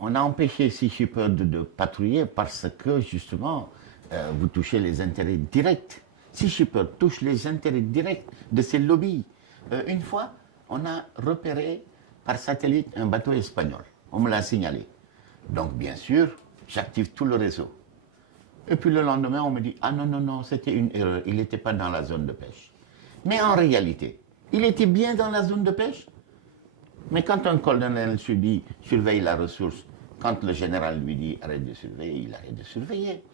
On a empêché Sea Shepherd de patrouiller parce que, justement, vous touchez les intérêts directs. Sea Shepherd touche les intérêts directs de ces lobbies. Une fois, on a repéré par satellite un bateau espagnol. On me l'a signalé. Donc, bien sûr, j'active tout le réseau. Et puis le lendemain, on me dit, ah non, non, non, c'était une erreur, il n'était pas dans la zone de pêche. Mais en réalité, il était bien dans la zone de pêche. Mais quand un colonel se dit, surveille la ressource, quand le général lui dit, arrête de surveiller, il arrête de surveiller.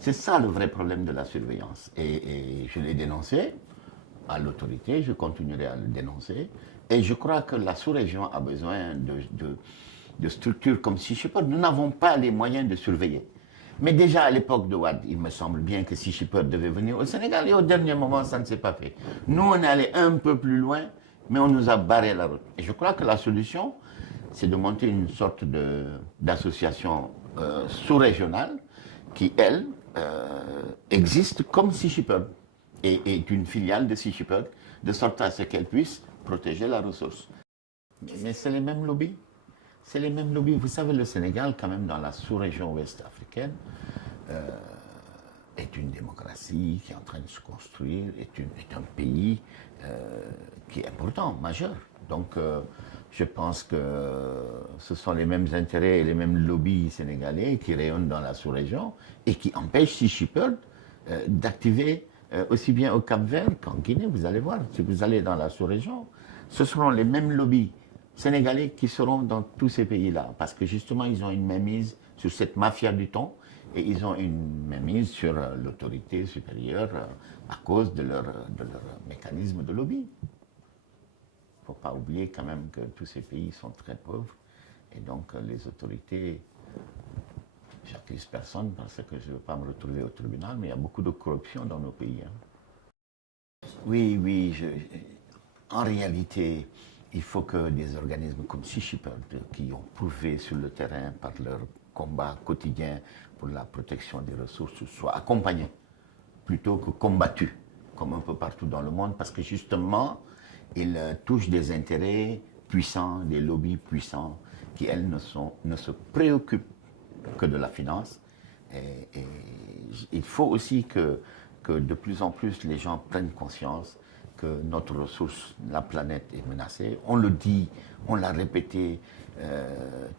C'est ça le vrai problème de la surveillance. Et je l'ai dénoncé à l'autorité, je continuerai à le dénoncer. Et je crois que la sous-région a besoin de structures comme Sea Shepherd. Nous n'avons pas les moyens de surveiller. Mais déjà à l'époque de Wade, il me semble bien que Sea Shepherd devait venir au Sénégal et au dernier moment, ça ne s'est pas fait. Nous, on est allé un peu plus loin, mais on nous a barré la route. Et je crois que la solution, c'est de monter une sorte d'association sous-régionale qui, elle, existe comme Sea Shepherd et est une filiale de Sea Shepherd, de sorte à ce qu'elle puisse protéger la ressource. Mais c'est les mêmes lobbies. C'est les mêmes lobbies. Vous savez, le Sénégal, quand même, dans la sous-région ouest africaine, est une démocratie qui est en train de se construire, est un pays qui est important, majeur. Donc, je pense que ce sont les mêmes intérêts et les mêmes lobbies sénégalais qui rayonnent dans la sous-région et qui empêchent Sea Shepherd d'activer aussi bien au Cap-Vert qu'en Guinée. Vous allez voir, si vous allez dans la sous-région, ce seront les mêmes lobbies sénégalais qui seront dans tous ces pays-là, parce que justement, ils ont une mainmise sur cette mafia du thon, et ils ont une mainmise sur l'autorité supérieure à cause de leur mécanisme de lobby. Il ne faut pas oublier quand même que tous ces pays sont très pauvres, et donc les autorités, j'accuse personne parce que je ne veux pas me retrouver au tribunal, mais il y a beaucoup de corruption dans nos pays. Oui, oui, en réalité, il faut que des organismes comme Sea Shepherd, qui ont prouvé sur le terrain par leur combat quotidien pour la protection des ressources, soient accompagnés plutôt que combattus, comme un peu partout dans le monde, parce que justement, ils touchent des intérêts puissants, des lobbies puissants, qui, elles, ne se préoccupent que de la finance. Et il faut aussi que de plus en plus les gens prennent conscience que notre ressource, la planète, est menacée. On le dit, on l'a répété,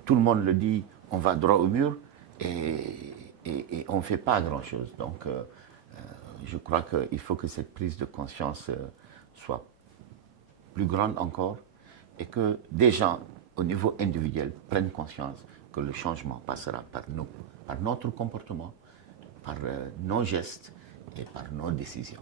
tout le monde le dit, on va droit au mur et on ne fait pas grand-chose. Donc, je crois qu'il faut que cette prise de conscience soit plus grande encore et que des gens, au niveau individuel, prennent conscience que le changement passera par nous, par notre comportement, par nos gestes et par nos décisions.